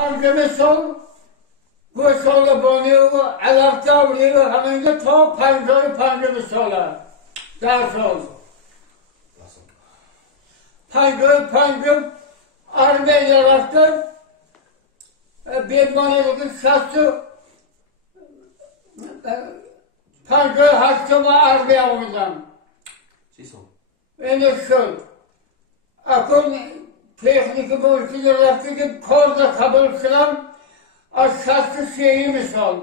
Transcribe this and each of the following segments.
Pangeme sol, bu sola bonuyor, alakta vuruyor, hemen de ta pangeme sola. Daha sol. Pangem, armaya yarattı. Bir manevrakın saçı, pangem hakkıma armaya olacağım. Yani şu, akıl teknik bu ülkelerde ki korda kabul kılan aşağısı şeyi misal.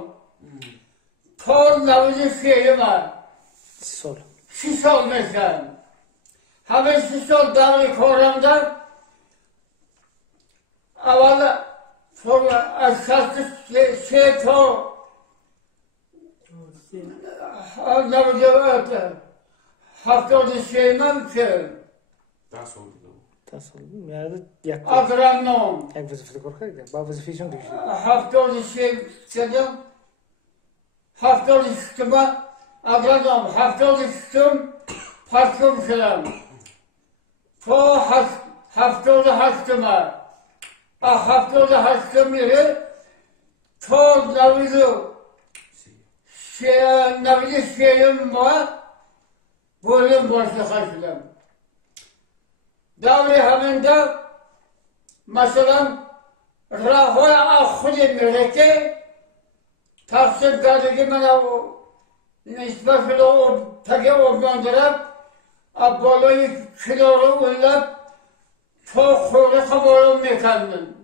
Kor navizi şeyi var. Sisol mesela. Hemen sisol davri koramda avvala sonra aşağısı şey to navizi öte. Haftada şeymem ki. Tasavvur. Yani yakın. Agronom. Hem vazifesi korkar ya. Bazı vazifesi yok. Haftada şey dedim. Haftada çıktıma agronom. Haftada çıktım. Parkım selam. Haftada haçtıma. Haftada haçtım yeri. Navizi şeyim var. Bölüm başlı karşılam. Davri haminde mesela rahoya ahudi mireke tafsir gadigi bana nisbet o tage ormandırıp abbalayı kilolu ullap çok kuru kabarım mekanın.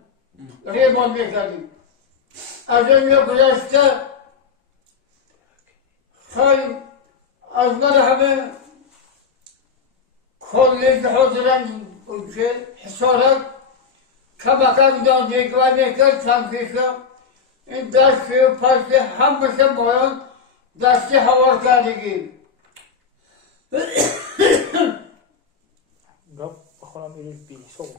Remon mekanın. Az önce güneşte azmar hemen kolej hazıran حصارت کمکم دانده که و نکر تنفیشم این دستی و پستی هم بشه باید دستی هوار کردگی بخورم ایلیل بی سوق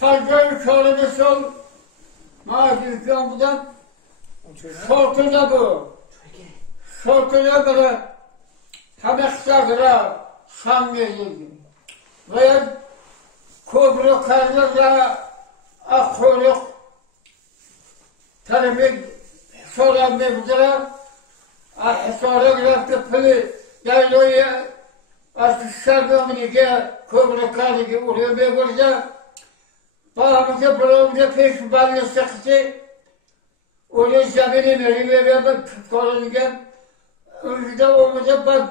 پنجای چارم سال معاشی کم بودم شرطه bu şarkıya göre Hamekstagır'a Şam verildi. Ve Kubru Karlı'da Akkuyruk tarifi soran mevzular sonra grafta pili yayloya Şarkı'nın Kubru Karlı'da uğruyor mevzular bağımızda bulunca peş ballı sıkıntı öyle zemini merive ve korunca önce olunca bak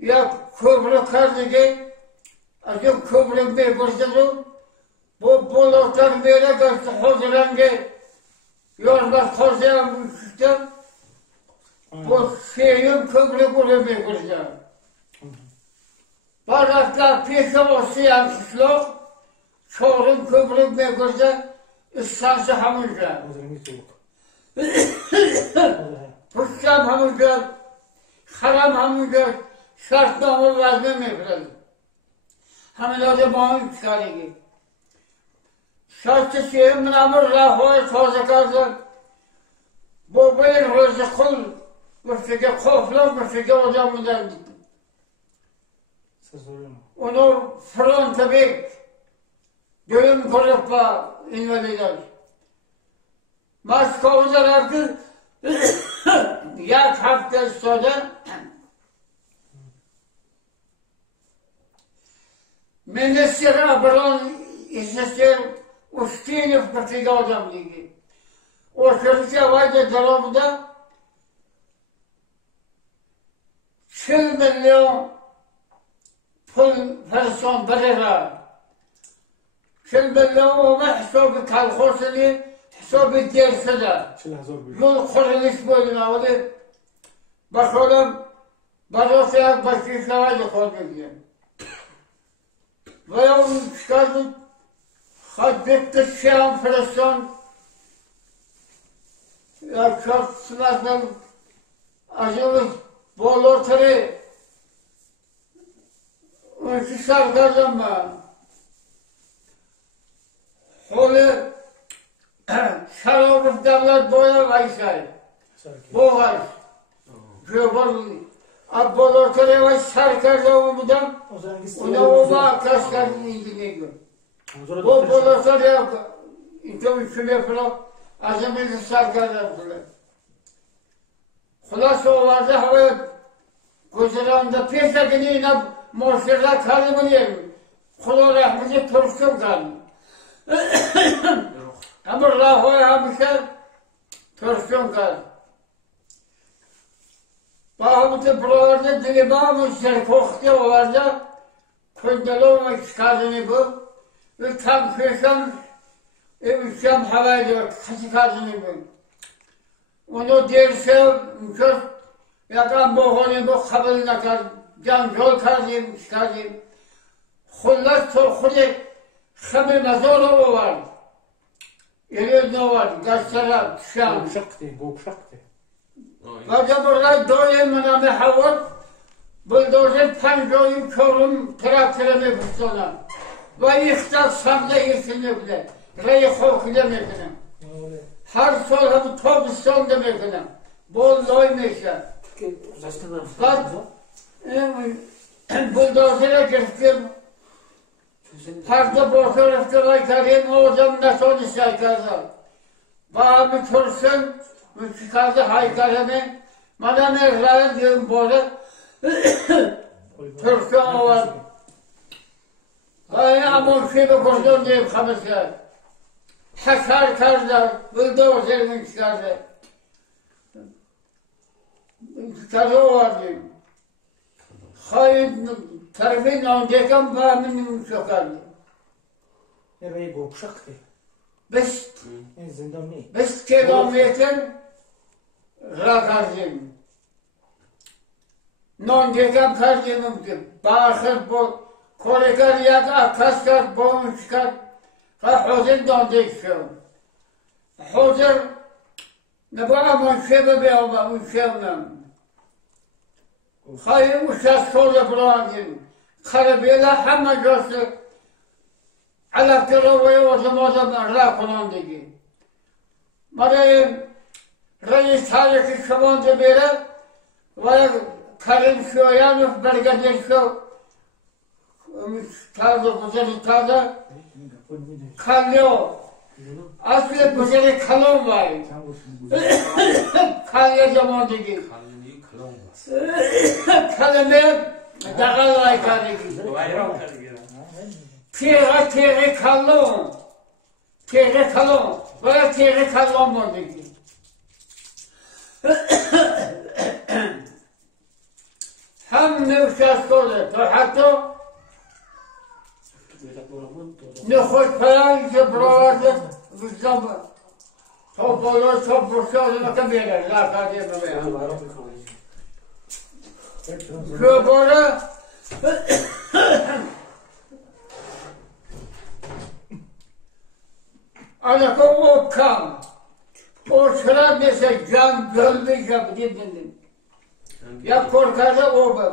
ya Kubru Karlı'da Acım Kubru mevzuları bu bulutlar böyle gösterdi huzurange yormak kozyan müştem bu şeyin Kubru mevzuları Barakta peşe olsayan kuşluk çoğun Kubru mevzuları İstansı hamurca. Puştam hamurca, haram hamurca, şartnamı vazme mevzuları. Hamilade bağın çıkarığı. Şartı şeyin münamur rahoy toza kaldı. Bu bir rızıkul, müşteke koflu, müşteke hocamından gitti. Onu fırın bek, göğün korukla invalidler. Moskov'da artık yak hafta sonra Minister Abran İşler Uştinov Partiga Adam Ligi. O şirkete vayda dalımda 2 milyon pul person birira. 2 milyon olma hesabı kalkosunu hesabı dersede. Yol kuruluş bölümü oldu. Bakalım Barosya Başkışlava'yı koymuyor. Ve onu çıkardık. Haddette Şam Fırstan çok sınavdan acımız bol ortaya Üçü sarkardım ben. Holi şarabı devlet boya vaysay. Boğaz. Göbal. Bol ortaya vay sarkardım bundan. Ona ova kaşkarını ilgili. Bu bulursa ya, İnce üçünü yapılan, azimizi sarkar yaptılar. Xulası o vardı, hava gözlerinde peşekini yine morşirler kalımını yerim. Xula rahmeti turşum kalım. Ama rahoya hamişe turşum kalım. Bağımızı buralarda dilibağımız serkoktu o vardı. Kundaloma çıkardığını bu. Ve tam köşem, üçem havaydı, kaçıkardığını bu. Onu derse, çok yakan boğunu bu kabulüne kar, can yol kardıyım, çıkardıyım. Xullas torxuli, xemi mezolu o var. Elinde o var, gazetara, tüşan. Gopşaktı. Fakat burada doyumuna mehavur, buldozer panjoyum çorum traktörümü fırsona. Ve yıktak samda yıksını bile. Reyi korkuyla mekine. Her sorumlu top son demekine. Bol doymayışa. Fakat buldozere geçtim. Parta borçlarıfta aykarıyım, o zaman nasıl olursa aykarlar. Bağımı tursun, çıkardı haykarımı. Bana mezrağın diyorum böyle. Tursun o var. Ay amon şöyle koşuyor diyeyim kamışlar. Hasar karlar, buldozerimi çıkardı. Çıkardı o var diyeyim. Hayır, tarifin önceken bağımını sokardı. Nereye gopşaktı? Beş kilometre rakardım. Önceken kardımımdı. Bağırır bu, korekar ya da akaskar, boğum çıkar. Huzur döndüksün. Huzur, ne bu amon sebebi olma, uşağımdan. Hayır, uşak soru bırakın. Karabiyela hemen görsün. Alaktırı o zaman rakılan dedi. Madem reis tarihçi şabandı beri ve Karim Şoyanov belgedir şu tarzı güzeli tarzı kalıyor. Aslı güzeli kalon var. Kalıyor zaman dedi. Kaleme dağal aykarı gibi. Teri kalon. Teri kalon. Böyle teri kalon var dedi. Hem nefşas kodu. Hatta ne hoş falan ki buralarda vücudum topluyor, topluyor, ne kadar zaten diyemem. Şu böyle alaka o kam. O sıra mesela can gölmüş yapayım. Ya korkarsa o ben.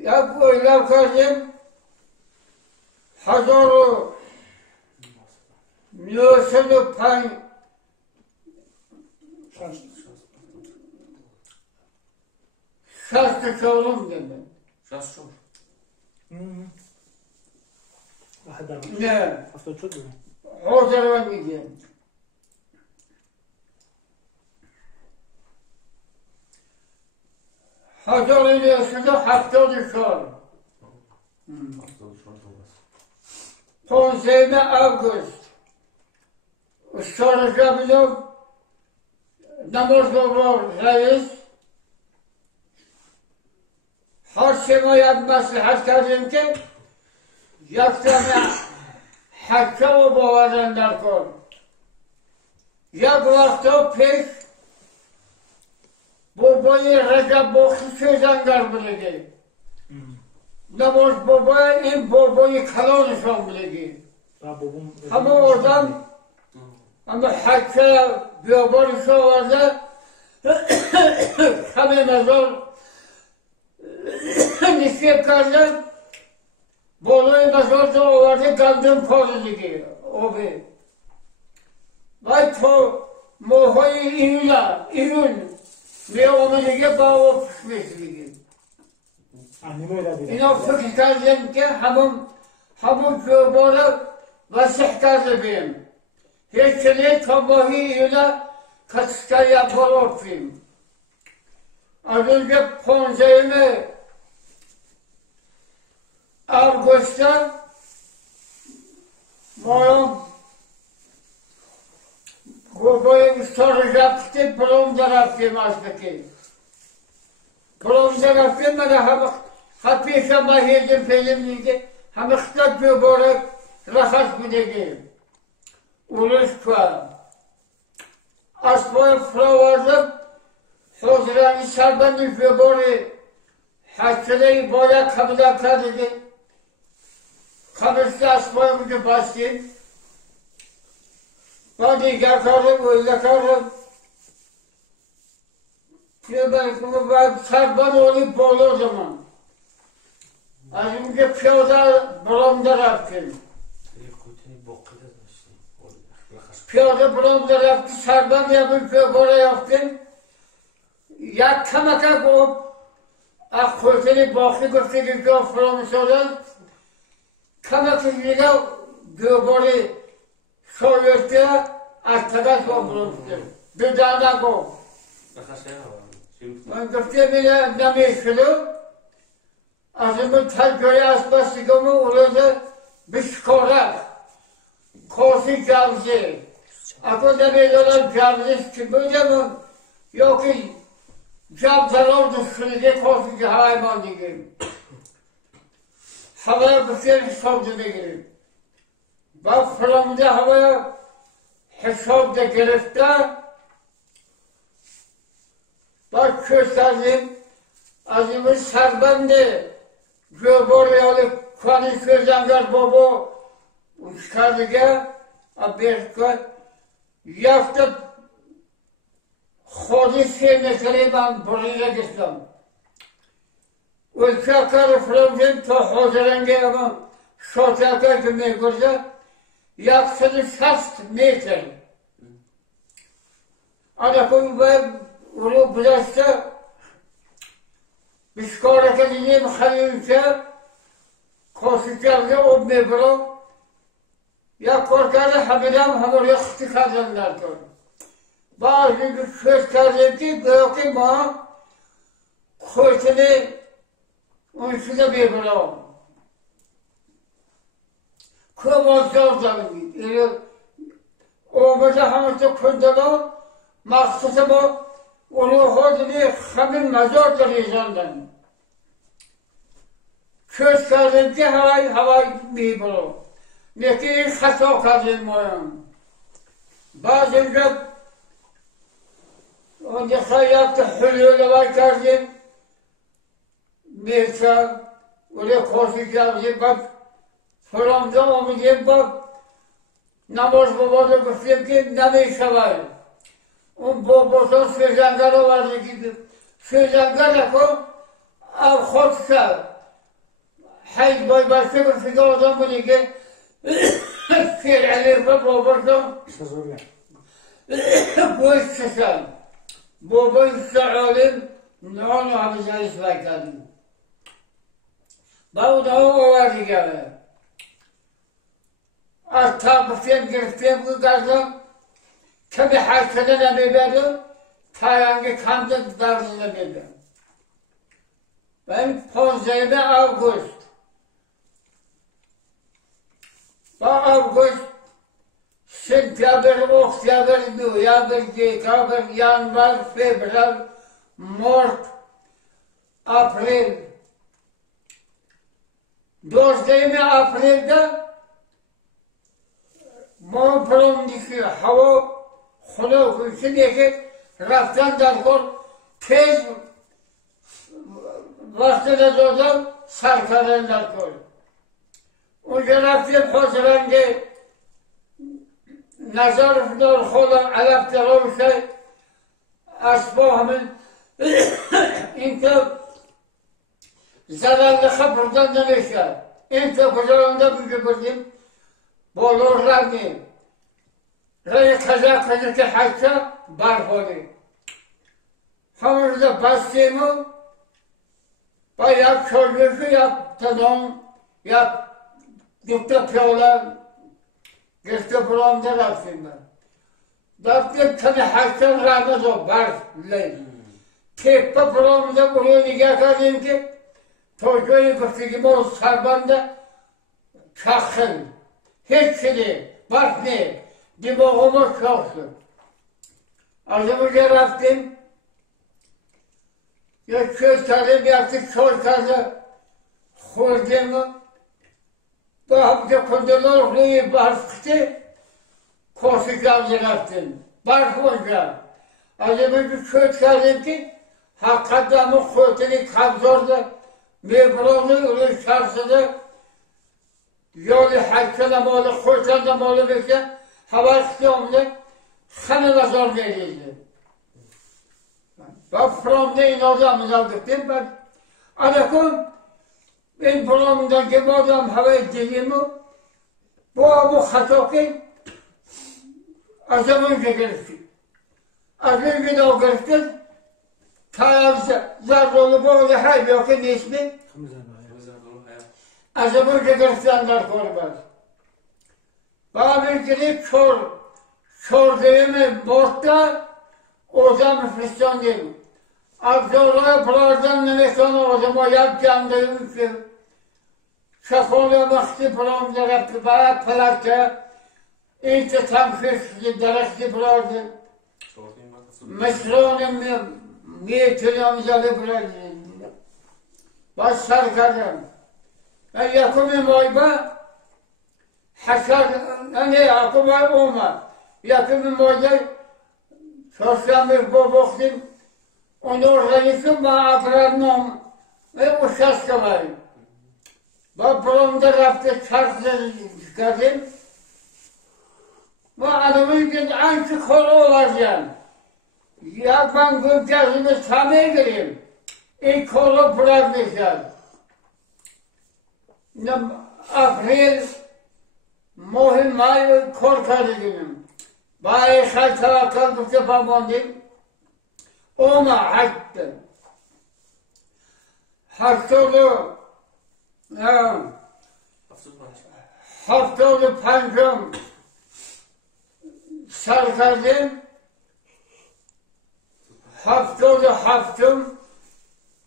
Ya bu evlatlarım hazırı nüsünü pay şastı çoğulum dedim. Şastı çoğul. Ne? Hafta çok mu? Hazırıma gideyim. Hazır ediyorsunuz haftalı şor. 17 Ağustos. Soruşabilirim. Namaz olur reis. Her şeyime yapması hastadım ki yaksana hakka o bavarından kol. Ya bu vakti peş Babaya Recep Boksu sözden garbılıydı. Namaz babaya in babayı kalonu şambiliydi. Ama oradan ama hakka bir şu vardı. Kami mezar nisip kardı. Bolayı mezarda o vardı kandım kozuydu. O bir. Vay to muhoyu iyun. Ve onu lige bağlı pişmiş gibi. Annem öyle dedi. İnan fıkıhtardım ki hamım همون جوابارو وسیح کرده بیم. هیچ چنین تماهی اینا کسکه یک بار فیم. از اونجا 15 آگوستا ما گوبای استار رفته بلوم رفتیم از بکی. بلوم رفتیم من پیشا ما هیچم پیلیم نیده همه خطاب جوابارو رخص بدهیم. اولش کنم. اسبای فراوردم حضرانی سربندی جواباری حسنه باید قبول کرده. خمسته اسبای اونجا بستیم. با دیگر کارم ویده کارم که باید سربند اولی بالا زمان. از اونجا پیاده برامده رفتیم. پیاده برامده رفتیم سربند یکم جواباره یافتیم. یک کمکه گفت از خودتنی باقی گفته که جا فرام شدن کمکه دیگه جواباره شایسته از طبعت با برامده به دانه گفت من گفته میره نمیشلو از این تجایی از بستگامو اولازه بشکاره کاسی جوزه اگه نمیدارم جوزش که بودم یا که جب ضرور دستخونیده کاسی که هوای ما دیگریم هوای بسیار حساب ده بگیریم با فرامده هوای حساب ده گرفته با چوش کردیم از این سربنده جواباری حالی کنی شوزنگر بابا اونش کردگه بیش کن یفته خودی 3 متری من بریده گشتم و چکر فرامدیم تا حاضرنگه اما شاتکه که میگرده 160 متر آنها کنی باید اونو بلسته بشکاره که دیدیم خیلی که کاسی کرده آب میبرم یک کار کرده همه رختی کردن در کار بعضی که شوش کردیم که گویا که ما خوشنه اون شده میبرم که مازدار زمینید آمده همه تو کندلا مخصوص ما اونو خودمی همه مزار در ریزاندن شوش کردیم که هوای میبرم یکی این خطا کردیم مایم بعد اینجا اونجا خیلی حلیو لوای کردیم میرسا اولی خوشی کردیم بعد فرامده آمدیم بعد نماز بابا گفتیم که نمیشوید اون بابا سوزنگر آورده که سوزنگر نکن او خود شد حیث باید بسته بسته آدم بودی که فیر علیر بابا کن گوشت شد بابا سعالم نانو همه جایش بکردیم با اونها آوردی گره از تاقفیم گرفتیم بود کردم که به حرکته نمیبردم تایانگه کمده درد نمیبردم و این 15 آگوست با آگوست سپتامبر، اکتبر، نوامبر، دسامبر، ژانویه، فوریه، مارس، اپریل 12 اپریل ده ما پروندی که هوا خدا کنشنیه که رفتن در کار تیز وقت ندادم سر کردن در کار اونجا رفتیم حاضرنگه نظر فدار خودم علف دراوشه اسبا همین این که زلال خبردن نمیشه این که گذارنده بگه بردیم بالا رفتیم رای کجا که حجه برخوردیم همون روزا بستیم و با یک چالوشو یک تدام یک Dükte piyola, geçti buramda rastım ben. Dörtte tane hakkın rahmet o, var, ley. Tepe buramda buraya nigah edeyim ki, çocuğu kuşu gibi o sarbanda çaksın. Hiç şey, bak ne, dimağımız çoksun. Azımıza rastım, ya köz tadım yaptık, köz tadı, kurdum, Bahçe kundalar orayı bastı, koşacağım yarattım. Barkınca, azimci bir köt geldim ki, hakikaten bu kötünü kabzordu, mevruğunu öyle şarsıdı, yolu hakkında malı, kötünde malı bekle, hava istiyordu, kanına zor verildi. Ben From'da inadamı aldık değil ben, anakum, ben buramdan gibi adam hava edildiğimi, bu hataki az önce görüştük. Az önce de o görüştük. Tayyaz Zardolu böyle hayır yok ki ne ismi? Az önce görüştenler korumaz. Bana bir kere çor deyimi bortta, o zaman Hristiyan deyimi. Abdullah Pırar'dan nemesonu o zaman yapacağım ki şakolya vakti Pırar'da yaptı, bana Pırar'da İlk tamfişli derekli Pırar'da Mesron'un niyetini Pırar'da baş sarkarım. Ben yakımı moyba hasar, hani yakımı olma yakımı moyda sosyal bir boboktum. Onu organizm bana akranım ve o şaşkı var. Ben buramda raptı çarşı çıkardım. Bu adamın gün anki kolu olacağım. Ya ben gülcezimi tanıya gireyim. İlk kolu bırakmışlar. April, muhim ay korkardı günüm. Bayi şartlara kaldık yapamandım. Ona hattı. Haftalı pancam sarkardım. Haftalı haftım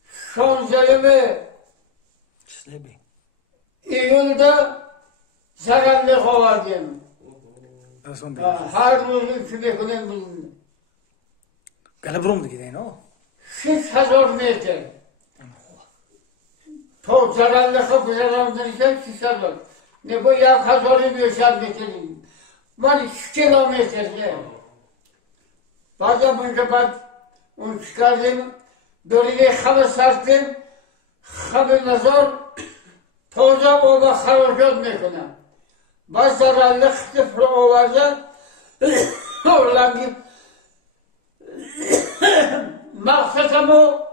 son zelimi İyul'da zararlı kovardım. Her gün içinde bulundum. Galabrum da gideyim o. 6,000 metre. To zararlı kıpırlandırırken 6,000. Ne bu ya kazorun yaşar getirin. Var 2 kilometre. Bazen bunca ben onu çıkardım. Böyle halı sarttım. Halı nazar. Toza oba hareket mekana. Bazı zararlı kıpır ovarda. Oradan gibi. Maksatım o,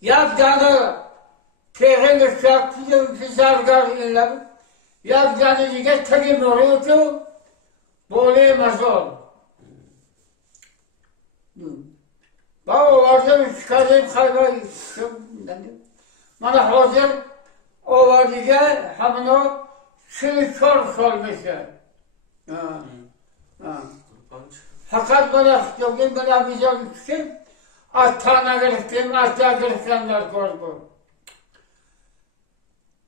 yapacağını peygamber şarkıcı fizargarıyla yapacağını diye terim oluyordu, böyle mazor. Ben o vardı çıkarayım hayvan, bana hazır o vardı ki hemen o seni sormuşlar. Fakat bana bugün bana güzel için atana gittim, ata gittimler korku.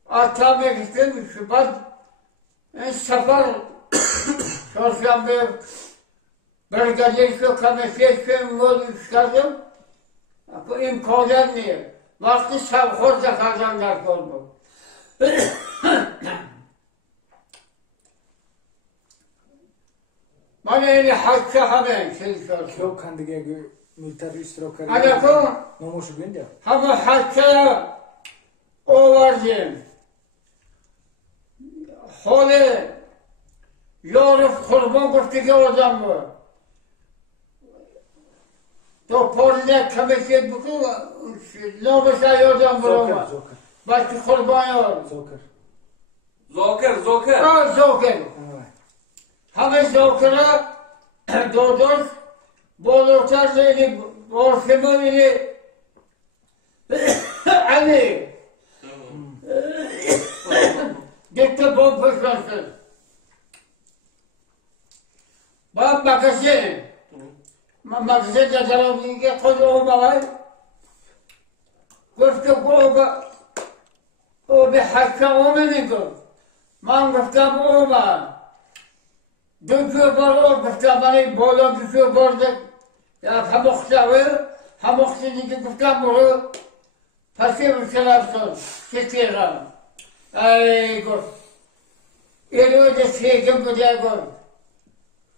Atama gittim, Şubat sefer sosyal bir belgeli komisyon yolu çıkardım. Bu imkanlar niye? Vakti savkozda kazanlar korku. Bana yine hakka haber şey sorsun. Çok kandige militer istirokar. Anaku, Nomuşu günde. ama hakka o vardı. Hole, yoruf kurban kurtiki adam bu. Toporla komisyon bu ki, nomusa yordan burama. Başka kurban yok. Zoker. Ha, zoker. Hemen zokera doğdur, bolurtar dedi, borçlumu dedi, Ali. Gitti bol pışmasın. Bak makası. Makası da tarafı koca oğma var. Kuştu o bir haşa olmadı ki. Man kuştam oğma. Döküyor var o kuştam bana boğla düşüyor vardı. Ya hamoksa var. Hamoksa dedi kuştam bunu. Pasıyor bir şeyler sor. Çekiyorum. Ay kuş. Eriyor da sevdim güzel kuş.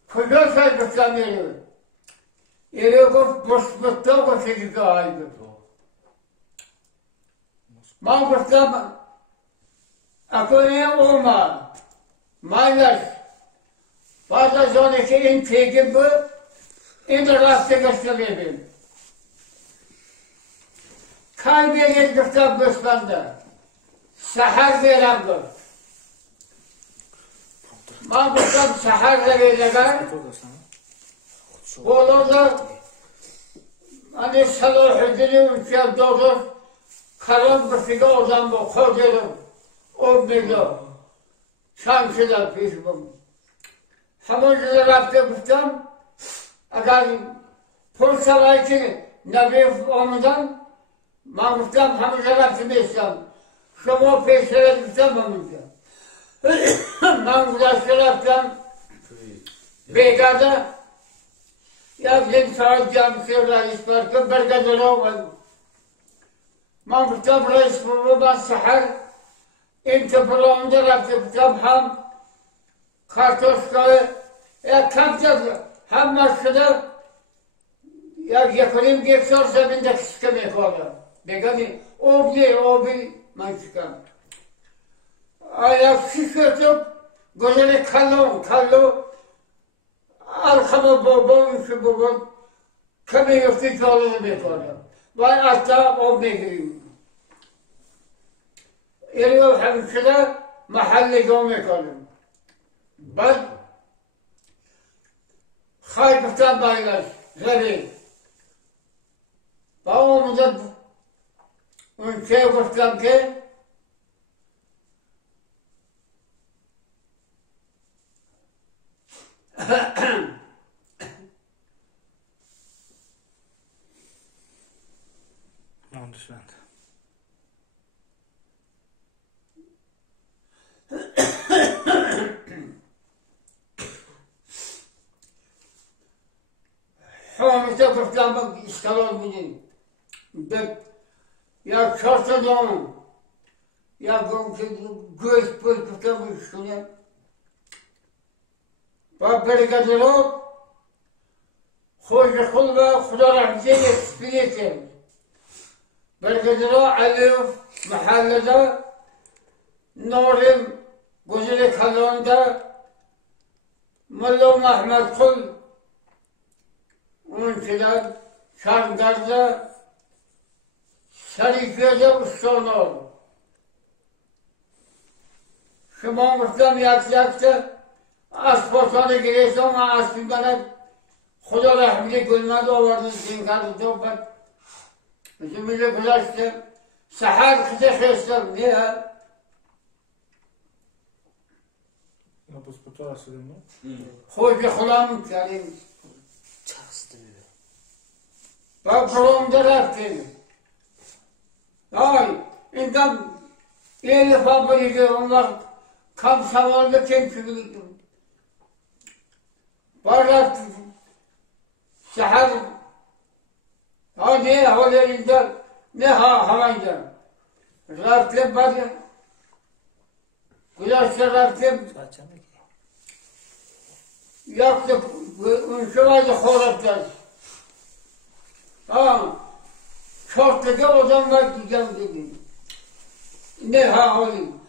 Kuşlar say kuştam eriyor. Eriyor kuş boşlukta kuş ediyor aydı. Man kuştam akıllıya olma. Maylaş. Fazla sonraki en çekim bu. En de rastı gösterelim. Kalbiye gitmişten kuşlandı. Sahar veren bu. Man kuştam sahar verirler. Oğlanlar hani Salahuddin'i ülkeye doğru karan kuşuyla oradan bu koyuyorum. 10 milyon. Şansılar pişman. Hamurcular yaptırmıştım. Eğer Pulsalar için Nebif olmadan Mahmut'tan hamurcular yaptırmıştım. Şuma peşlere gittim olmayacağım. Mahmutlar yaptım. Beyga'da yazdım Sağlık Camisi Reis Parkı Bergadır olmadı. Mahmut'tan Reis Parkı'dan sahar İntipromda yaptırmıştım ham kartoşkalı kapacağız. Hem maçta ya yakınım geçiyor zeminde kıskanıyor orada. Begani o bir maçta. Ayak şişirtip gözüne kallo arkama işi bobon kime yoktu çoğalını bekliyorlar. Vay hatta o bekliyor. Eriyor hemşire mahalle gömek alın. Ben Hayfı'dan baylar, zeli. Babamıza ülkeye koştum ki Understand. Hamıza koştum işgal olmayacak. Ya çarşıdan, ya göz koştum üstüne. Babbergadır o, hoca kulba Xuda rahmeti ekspiriyeti. Bergadır o Alif mahallede, Nurim Güzeli Kalon'da, Mullu Mahmed Kul, Unçiler, Şargar'da, Şerifiye'de Ustanol. Şuman Müslüm yaktı, asfaltana giriyorsa ama aslında Xuda rahmeti gülmedi o vardı zinkarı sohbet. Bizim ile bulaştı. Sahar kısa kestim. Niye? No pues por toda la ciudad, ¿no? Hoca kulağım kerim. Çarstırıyor. Bak kulağımda raftım. Ay, insan eli fabrikası onlar kapsamanlı temsilcilik. Barat sahar hadi havalerinden ne havaydı. Raftım bari. Güneşte raftım. Saçma ki. Yaptık, şurayı horlatlar. Tamam. Çok dedi, o zaman gideceğim dedi. Ne olayım.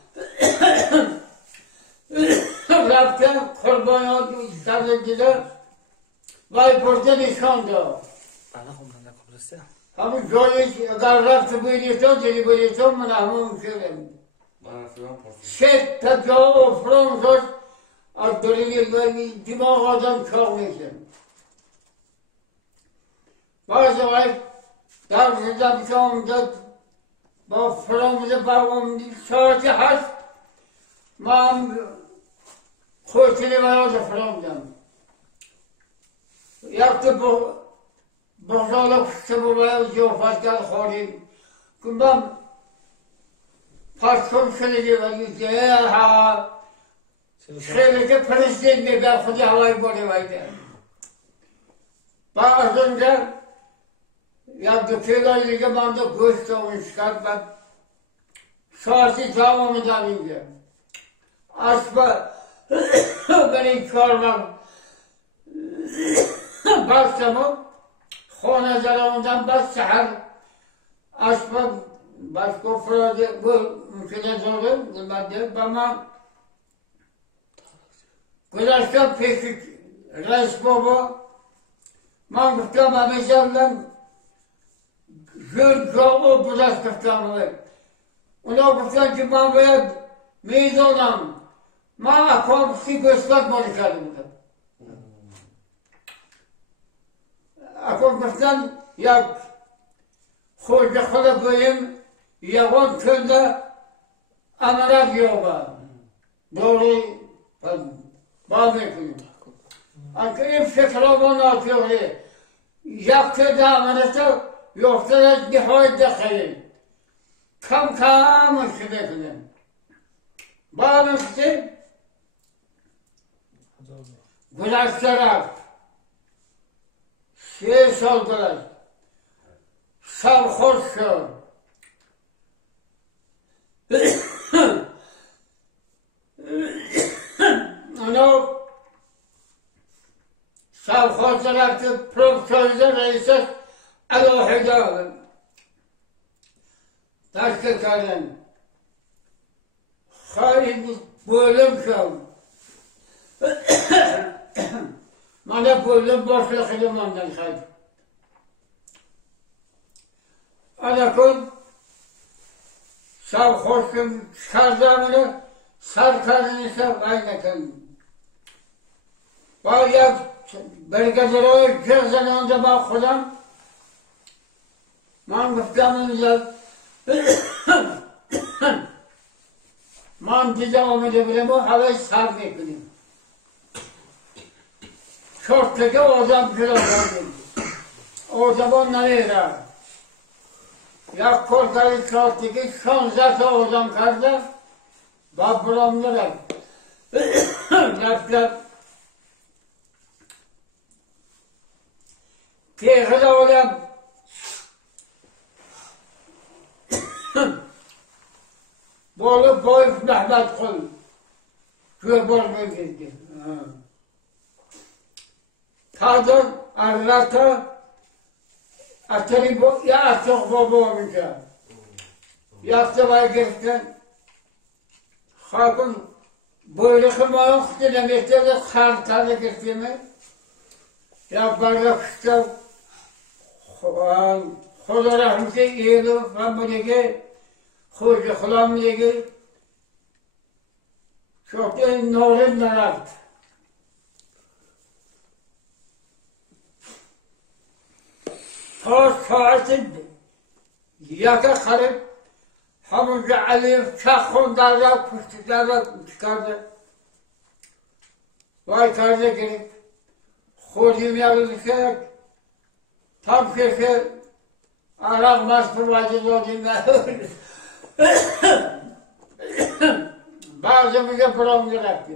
Rabbim kurban oldu, istediler. Vay burada nişandı. Bana kumranda kumrası. Ama şöyle, eğer Rabbim buyuruyorsa, dedi buyuruyorsa, bana hamam söyleyeyim. Bana falan portu. Şey, peki o Fransız, Abdülhamid dimağdan çalmışım. Bazı var, dersinde bir sonunda, bu Fransız'ı babamın saati has, من خوشی وارد فرامدم. یک تو بخشالک سبوبای جوفت کرد خوریم. کدام پاسکون شدی ولی که ها خیلی که پرستید میگه خودی هوای بوده وایده. با از اونجا یک دو کیلوی دیگه من دو گوشت و مشکل بعد ساعتی جام آمدم اینجا. اسبا برای کارم بستم خانه زرامدم بس سحر اسبا بس گفراده ممکنه زارم گلمده با من گذاشتم پیش رئیس بابا من گفتم همیشه بودم جور جامو بزرگ گفتم اونا گفتن که من باید میدانم من اکامسی گستاک مالی کرده بودم اکام گفتن یک خود خود گویم یوان کنده امانت یابه دوری با میکنیم اگه این فکر ما ناتیوه یک کنده امانت یافتن نهایت دخلی کم کم شده کنیم با میکنیم گذشته رفت 3 سال گذشت سر خوش شد اونا سر خوش رفت پروفسوریزه رئیسش علاهده تشکیل کردن خیلی بولم شد من بولم باشه خیلی ماندن خیلی انا کن سر خوشم کردم سر کردنشم وای نکن با یک برگزرهای جر زنانده با خودم من گفتم اینجا من دیگه آمده بودم و هوای سر میکنیم شرطه آدم جلو کردیم آدمان نمیره یک کلکاری شرطه 16 تا آدم کرده با برامده رفت تیغل آدم بالا باید محمد خود توی بار بگیرده تادر ارلاتا اتری یا اتاق بابا میشه یک دفعه گرفتن خاکم بایل خمایان خودی نمیشته خرطانه گرفتیم یا برگه کشتا خدا رحمتی ایلو فهم دیگه خوش خلام دیگه شوکه نورد نرفت تا ساعت یک خرید همونجا علیف چخون داره پشت داره کرده وای کرده گرفت خودیم یاد کرد tam köşe Arak Maspırmacı olduğunda bazı program yaptı.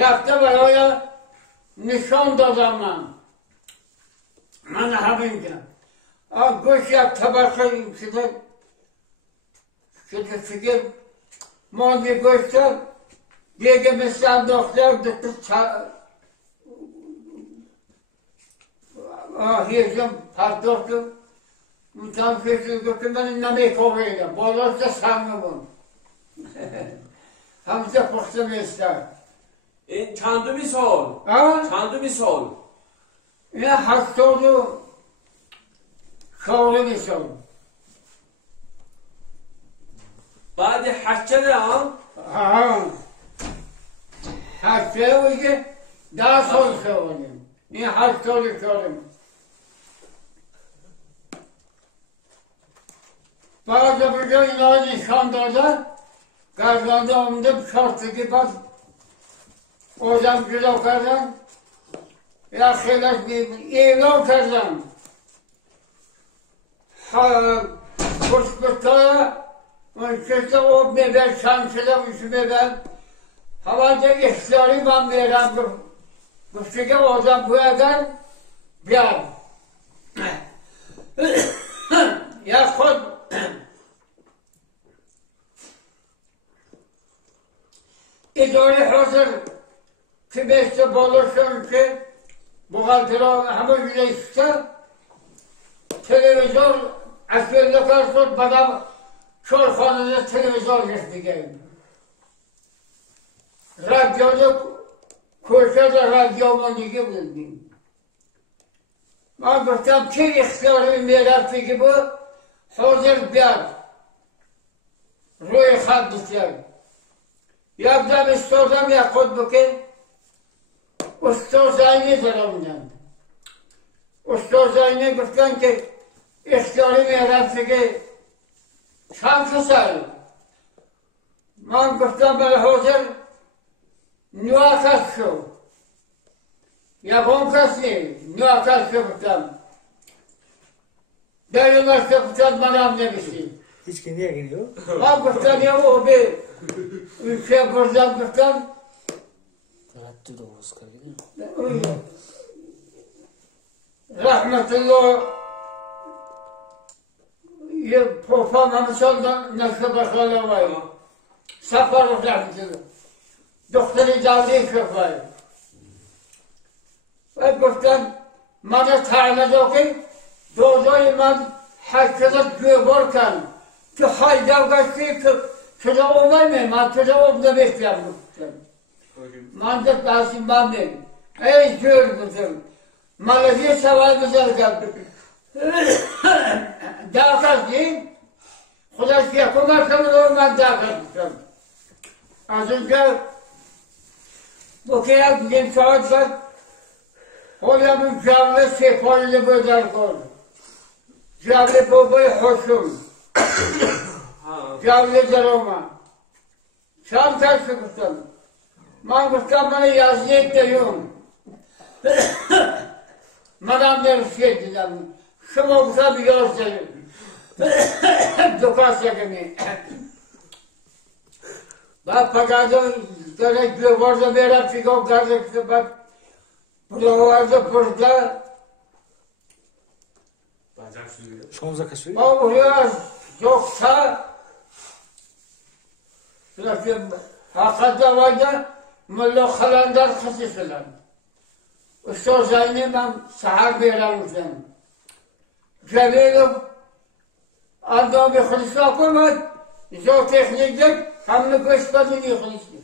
Yaptı ve oraya nişan da zaman. Ben habince. Ama kuş yap tabakayım size. Şimdi fikir. Mağdur kuşlar. Yegemizden doktor Ahiyecim, pardoktum, mutan köşkü götüm benim namı kovayla, boğulursa sanmıyorum. Hamza pıksım ister. چند سال؟ چند سال؟ این 84 سال. بعد حجه ها. حجه ویگه 10 سال شدیم. این 84 بعد بگه اینا نشان داده Kazanda onda şartı ki bak. Oradan güzel kazan. Ya şeyler evlen kazan. Kuşkutlara işte o meber şansıyla meber havaca işleri ben veren bu şekilde oradan bu yerden bir ya kod idari hazır ki beşte bulursun ki bu kaltıra hemen yüzeyse televizyon askerle karşı bana çorfanında televizyon geçti. Radyoda koşada radyomun gibi. Ben bakıyorum ki ihtiyarı merak gibi hazır bir ruh hadisler. Yakdam istozam ya kod buke ustazayını zararından. Ustazayını bakıyorum ki ihtiyarı merak gibi şansı sayı. Ben bakıyorum böyle hazır nüakat şu. Yapon kasni, nüakat şu bakıyorum. Dayılar bakıyorum bana ne bir şey. Hiç kendine geliyor. Ben bakıyorum ya o bir ülke buradan bakıyorum. Rahatlı da Oscar gidiyor. Rahmetullah popamamışoldan nasıl bakalım var. Safarlık rahmetullah. Doktor Cavli Köfay. Ve bakıyorum bana tarlada okuyun. Doğru iman herkese güvorken ki halde kaçtı ki şurada olmayayım ben şurada olmayı bekliyorum. Mantık lazım ben benim. Ey gör kızım. Malazgirt seval güzel geldi. Dağıtaz değil. Kudası yapamazsam olmaz dağıtaz. Az önce bu kere bizim çağırsak Olamın cavlı sefalı böder kol. Cavlı babayı hoşum. Cavlı zaroma. Şam tersi kısım. Man kısım bana yazı ekliyorum. Madam der şey dedim. Şuma kısa bir yol dedim. Dukas yakını. Bak pagada gerek güvarda verip figol gardık bak. Buralarda burada Şonuza kaçıyor. o buraya yoksa hakikaten vardı Mullah Kalandar kısısılar. Ustazayını ben sahar verirmişim. Cebelum Adamı Hristo okumak zootechniklik hamle gösterdiğini Hristo.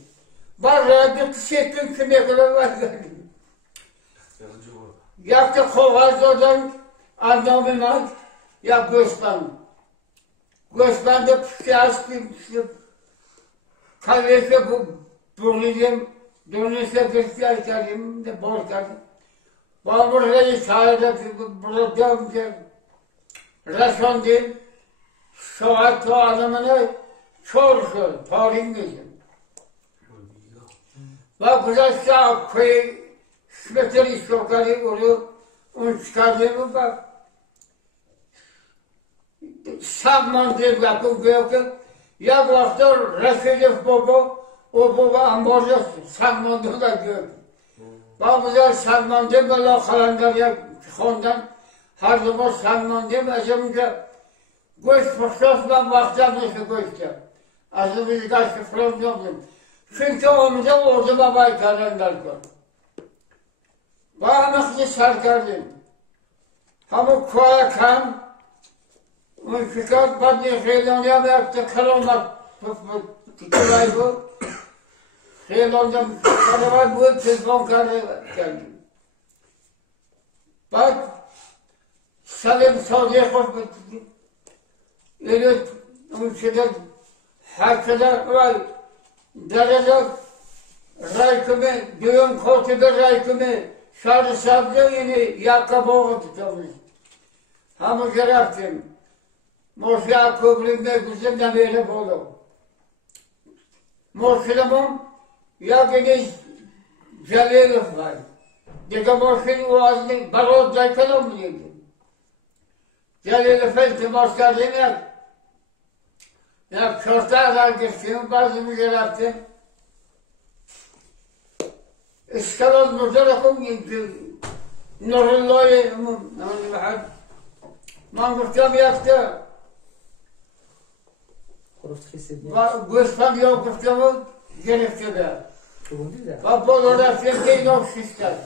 Var radyo kışetin kime kadar var. Yaptı kovazdan adamına ya gösterdi. Gösterdi piyasası kahvesi bu burluyum. Dönüşe gösterdim de bol kaldım. Ben burayı sahada burada rasyon değil. Şu an o adamını çoğursun, tarihimizin. Bak güzel sağ koyu şmeteri sokarı onu çıkardığımı bak. Sabman diye bakım gördüm. Ya vakti Reşidif baba, o baba ambarda Salman'da da gördüm. Bak güzel Salman diye böyle kalandarya ondan her zaman Salman diye mesela göç fırsatla vaktim dışı göçtü. Aslında bir kaç fırsat yoktum. Çünkü omuzda orada babayı kalendar koy. Bağımlıklı sarkardım. Hamı koya kam, müşkikat badni xeylonya ve yaptı kalonlar. Tutulay bu. Xeylonda karavay bu, telefon geldi. Bak, Salim Saudi'ye koş bitti. Evet, müşkikat herkese var. Derede raykımı, düğün kotuda raykımı, şarı sabzı yine yakka boğu tutulmuş. Hamı geraftım. Moşya köpründe güzel de böyle bolu. Moşilemim ya geniş Jalilov var. Diye moşil o azli barod zaykalım mı dedi. Jalilov iltimas kardın ya kırta geçtiğim bazı mücadele İşkalat mücadele gibi Nurullah'ı aman bahar mangursam yaktı. Koroftu hissetmiyor. Göçmen yok kısmı gerektiler. Çoğun değil de. Kapılara sevdiğin yok sistem.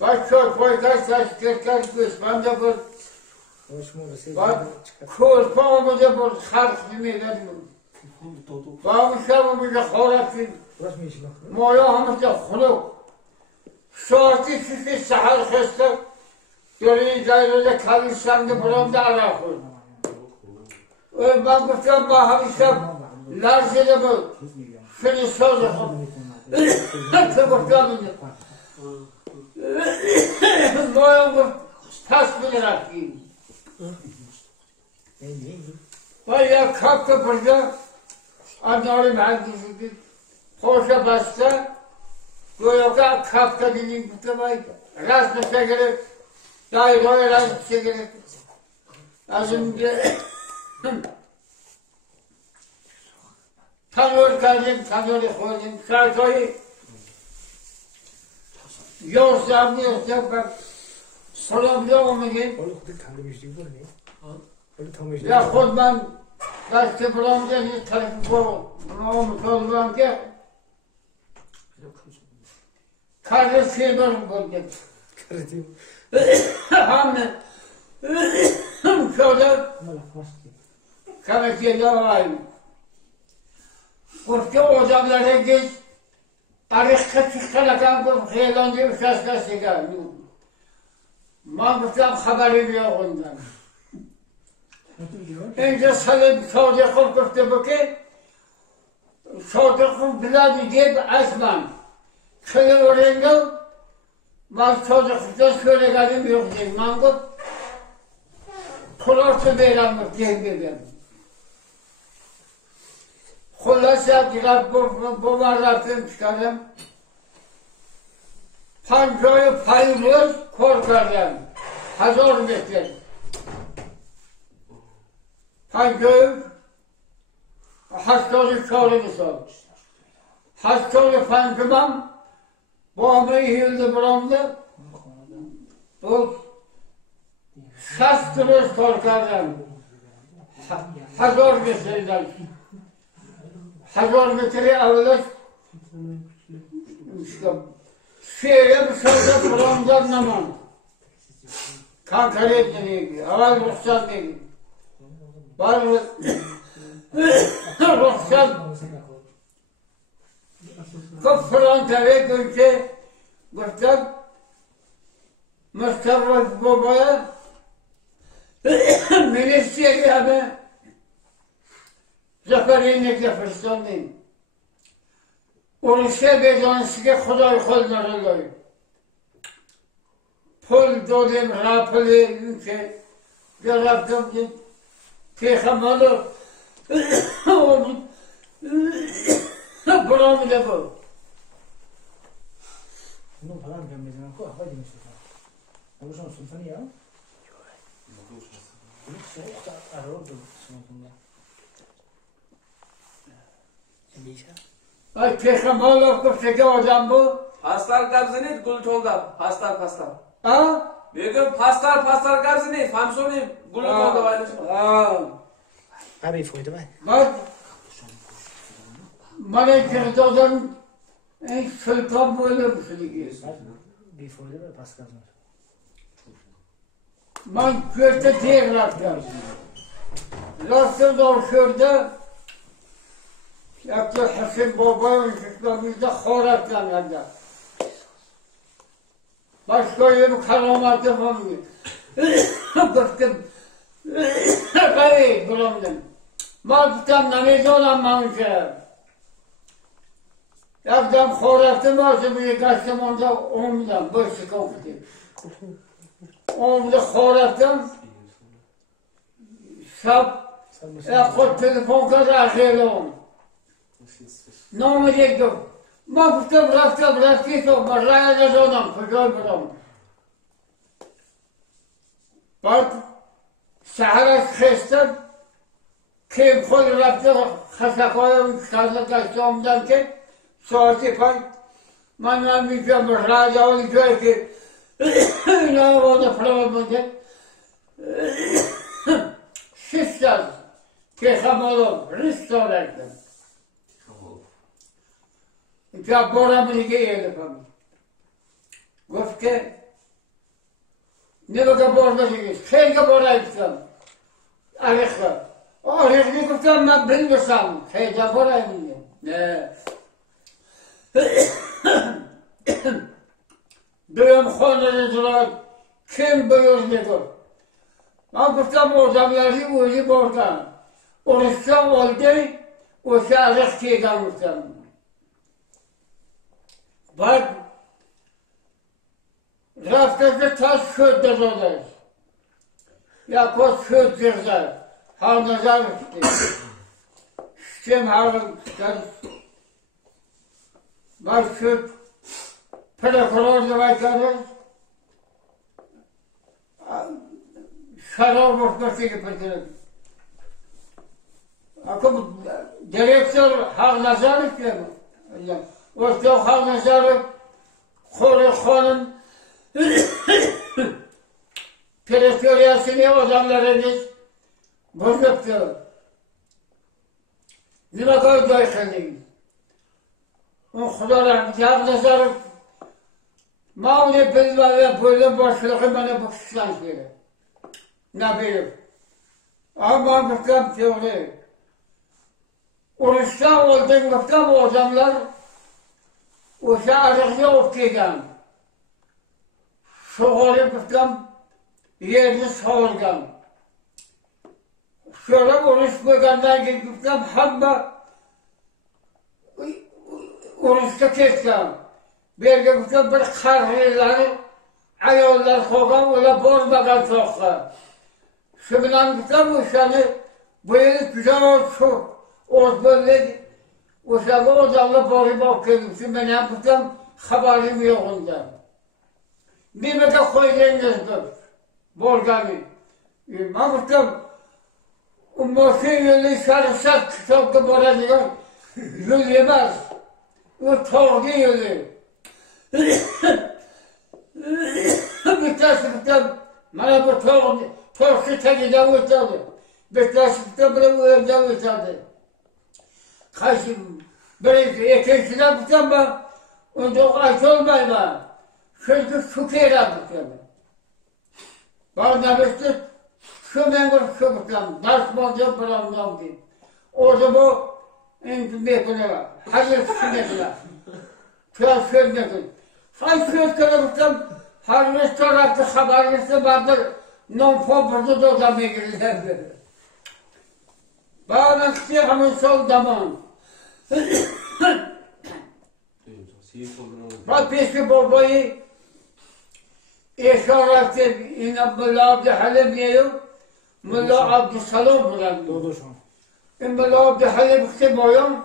Baş çok koykaç taş kırkaç göçmen de bu. Hoşuma orası. Bak kurs pahamıza bu şarkı demeyler mi? Pahamışamımıza koratın. Burası mı işin bak? Moyahımıza huluk. Şuatı şişi sahar kıstık. Görün dairede kalırsan buramda arakır. Ben kısım bahamışam. Larzede bu. Şunu sözüm. Tıbıklamını. Moyahımız tasmin ettiğim. Vaya kalktı burada. Anları mühendisiydi. Koşa bastı. Goyoka kalktı dediğim kutlamaydı. Rasmısa gerek. Daireye rasmısa gerek. Az önce tanıyor kaldım, tanıyor koydum. Şarkıyı yorsam ben soram devam edeyim. Oğlum kutu kandım işte bu ne? Öyle tam işte. Ya kodman kaçtı buramda ne tarafı bu. Bunu sorduğum ki kardeş şeyler buldum. Karıtayım. Hamle şöyle Ama laf var. Karakiye'de var. Kurtçu ocaklara geç. Arık kaçık kalakan kur xeylan diye şaşka sigar. Mahmut'tan haberim yok ondan. Önce salim Saudi kurtçu bu ki Saudi kurtçu biladi diye asman. Kıyı öğrendim. Ben Saudi kurtçu şöyle geldim yok diye. Mahmut Kurartı beyranlık diye dedim. Kulasa diğer bu varlatını çıkardım. Pancoyu payılıyoruz, korkardım. Hazır metre. Pancoyu hastalık çoğulumuz olmuş. Hastalık pancumam, boğamı yığıldı buramda. Bu şastırız korkardım. Hazır metreden. Hazır metre alırız. Şehre bir şurada buramdan namam. Kankaret dedi, avaz ruhsat dedi. Var mı? Ruhsat. Kıfıran teve gülce, gırtak, Mustafa babaya, Melisiyeli abi, Zakariye'nin fırstandayım. Oruşa bezansıge Xudoy qo'llaraloy. Pul dodim rapili ülke. Yarabdım ki peygamberler buramı da bu. Bunun falan gelmeden ko hava demiş o zaman. Oluşan sultanı ya. Bunu soğuk da arıyordu sonunda. Neyse. Ay peygamberler köfteki adam bu. Pastar kabzini gul tolda. Pastar. Ha? Begim pastar kabzini. Famsoni gul tolda bayılır. Abi foydu ben. Bak. Bana kirdadan en sultan böyle bir şey. Bir foydu ve pas kazanır. Ben köfte diye bıraktım. Rastım da şurada yaptı Hasan Baba'nın şişmemizde Khorat'tan geldi. Başka bir karamatım olmuyor. Bıktım. Kayı bulamdım. Maltıktan namazı olan manşa. Yaptım Khorat'ın varsa bir kaçtım onda omuzdan, boşluk okudu. Omuzda Khorat'ın sap, kod telefon kadar şeyle olmuş. نام دیگه ما گفتم رفتی تو برای نزدم کجای برام بعد سهرش خستم که خود رفته خسکایم خسته داشته آمدم که ساعتی 5 من میگم رای آوری جایی که اینا آواده فرار بوده 6 سال که خمالم ریست دارم اینجا بارم دیگه یه دفعه گفت که نبگه بار بزیگه خیلی بار ایستم عریقه عریقی گفتم من بلبسم خیلی بار ایمیه نه دویم خانه رزرات kim buyurdu? Ben gittim ortamları uyup orada. Oruçta oldu, o şahıs kıyıdan gittim. Bak, raftası taş şöyle olur. Yakut şöyle hal nazar etti. Kim halın bak şöyle prekororda başladı. Şarap ortası yapacak. Akım direktör hal nazar etti. O çok hal nazar Kore Hanım teritoriyasını adamlarınız bozuktu. Ne kadar dayanıklıyız. O Xuda rahmet hal nazar mağlup bilmem böyle başlığı bana bakıştan söyle. Ne bileyim. Ama bakım teori. Oruçta olduğum bakım o adamlar o şahırlığı okuyacağım. Şoğlu bakım yerini soracağım. Şöyle oruç koyganlar gibi bakım hamma oruçta keseceğim. Belki bakım bir karhırları ayollar koygan ola bozmadan soğuklar. Şimdi bakım o şanı böyle güzel olsun. O böyle o şanı o damla boyu bakıyorum. Şimdi ben yaptım haberim yok ondan. Bir de koyduğunuzdur. Bolganı. Ben bakım o maşın yolu sarısak çok bana diyor. Yol yemez. O torgu yolu. Bir taşı bakım bana bu torgu tekiden uçadı. Bir taşı bakım bana bu evden uçadı. Kaşım böyle ikinciden bakım ben onda aç olmayayım ben. Çünkü şu kere bakım. Bana demiştir şu memur şu bakım. Ders bolca bırakmam diye. O zaman mekuna hayır sünetler. Köy sünetler. Hay köy bakım. Her restoranda haberlisi vardır. Non burada da odamaya girirler. Bana hemen sol zaman. Bak peşi babayı eşarette yine Mullah Abdülhalim yiyor. Mullah Abdüsalam bırakıyor. Doğru şu an. Mullah Abdülhalim istemiyorum.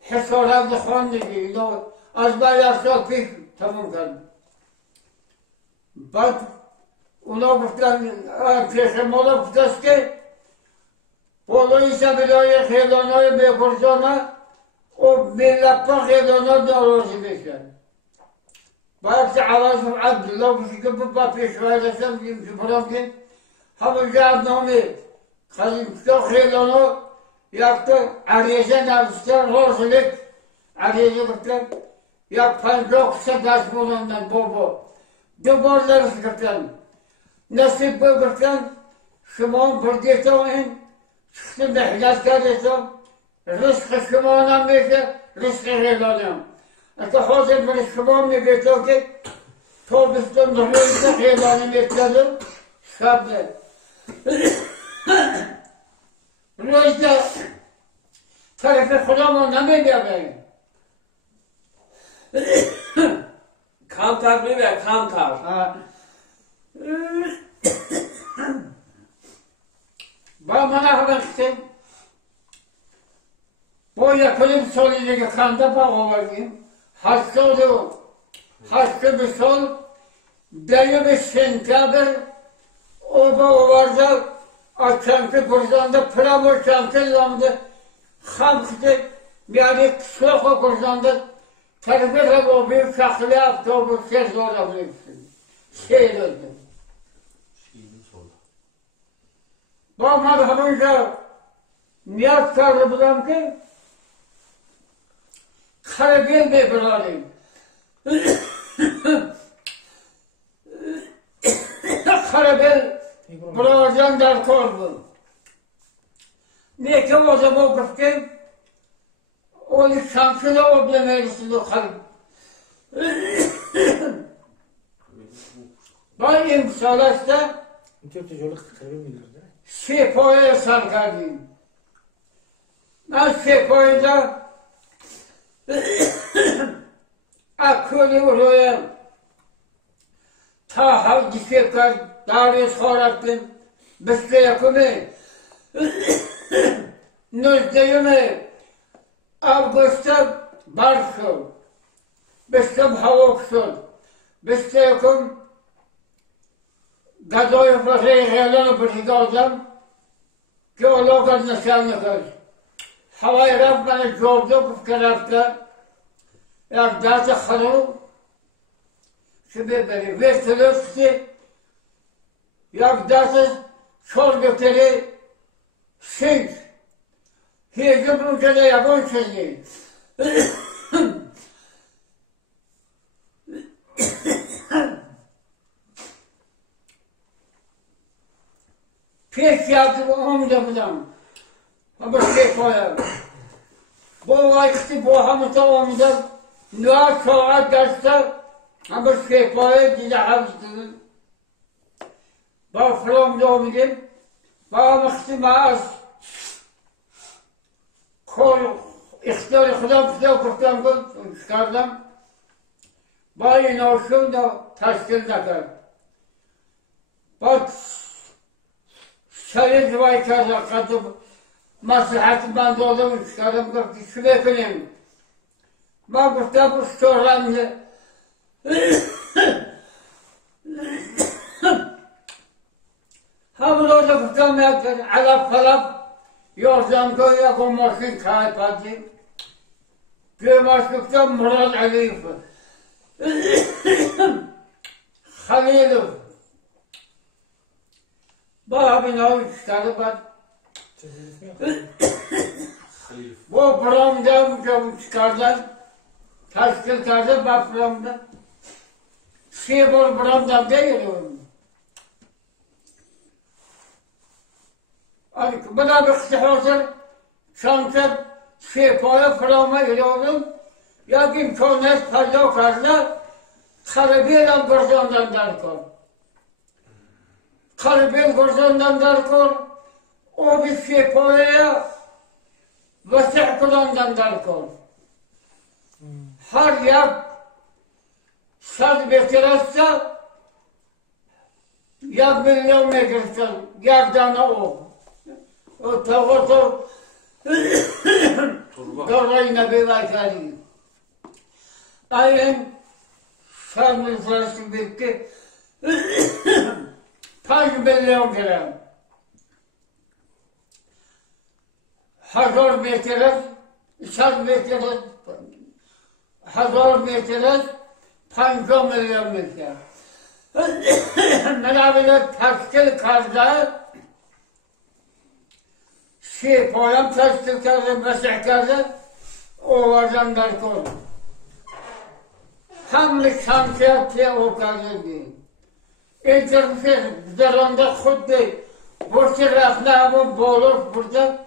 Hesarette Khan dedi. Az bayarsak pek tamam kaldı. Bak ona baktan peşim ona baktas ki Poluysa bilaya khilana be kursana o millattan khilana doğrusu beşer. Bak avaz Abdullah bu gibi peşvaya desem gibi falan ki hamur cevabname kazım çok khilana yaptı ariyezen alıştı rozuluk ariyeze baktan ya panjok ders bulundan bobo duvarları sıkırtan nasip baktan şuman bırgetoğun şimdi ihlas kardeşim rızkı şumandan beyse rızkı helalım. Hatta hazır bir şuman ne beyse ki tobistan rızkı helalım bekledim. Şabdı. Rızkı tarafı kulağımı ne yapayım? Kantar mı ver? Kantar. Bana haber işte. Bu Bu yakınım soluyla kanda bağlayayım. Hasta oldu. Hasta bir sol. Deli bir sentabır. O bağlarda açankı kurzanda pramo çankı zamdı. Hamkıdı. Yani soğuk kurzanda terbiye o bir şahlı avtobüs ses olabilirsin. Şey oldu. Bu merhametler niyaz sarı bulan ki Karabel Bey bulanayım. Karabel bulanacağım der korbu. Ne ki o zaman kırken o şansını o bilemelisin o karım. Ben imsalaşta Türkçe yolu kırıyor muydu? Şepoya sarkardım. Ben Şepoya'da akıllı oluyorum. Ta havdi şekar, dağırı soraktım. Biste yakımı. Nözdeyimi. Avgusta barşıl. Biste havoksul. Biste yakım. Gazoy fazlayı helal bir aldım. Ki o lokal nişanlı kız. Havayı raf bana gördü bu tarafta. Ya dağıtı halı. Şimdi beri vesile ki ya dağıtı çol götürü şey. Hiyece bu ülkede yapın şeyi. Pek yaptım omda bulan. Ama şey koyar. Bu vakti bu hamıta omda. Nüa çoğu derste. Ama şey koyar diye havzdım. Bu fromda omdim. Bu mıhtimaş. Kol ihtiyarı kudam çıkardım. Bu inoşum da taşkil dakar. Bak şöyle rivayetler katıp maslahatı ben doldum çıkarım kırdı şuraya kınayım. Ben burada bu soramdı. Hamur orada kıtam yaptı. Alap kalap. Yorsam koyuya konmasın kayıpatı. Kıymaşlıktan Murat Aliyev. Halilov. Babın avuç çıkarı var. Bu programda bu çıkardan taşkil kardı bu programda. Şey bu programda değil o. Bu da bir kısa şanslar şey koyu programa giriyorum. Yakin çoğunuz fazla karda Karabel Kurzon'dan darkor. Karabel Kurzon'dan darkor. O bir şey koyuya vasıh kulondan darkor. Her yap saz betirassa yak milyon megristen yardana o. O tavırda Dorayna bir vakali. Aynen Şamil Fırası bitti. 5 milyon gram. Hazır metres, 5 milyon metre. Menabile taşkil karda şey poyam taşkil karda, mesih karda o vatandaş oldu. Hamlı şansiyatı o karda değil. İnterfir zaranda khuddi burki rafnamın bolur burada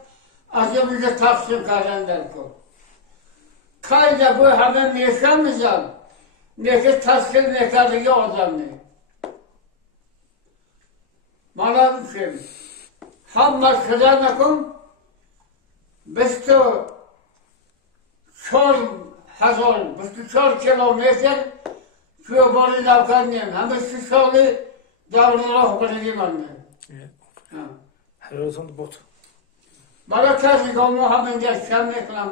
azımızı taksir karandar ko. Kayda bu hemen yaşamızdan ne ki taskir ne karıya odamlı. Bana bir şey. Hamma kızanakum biz de çor hazır, biz de çor kilometre şu bari davranayım. Hem şu şöyle davranırak bileyim anne. Helal olsun bot. Bana karşı kalma hemen gel şemle kılam.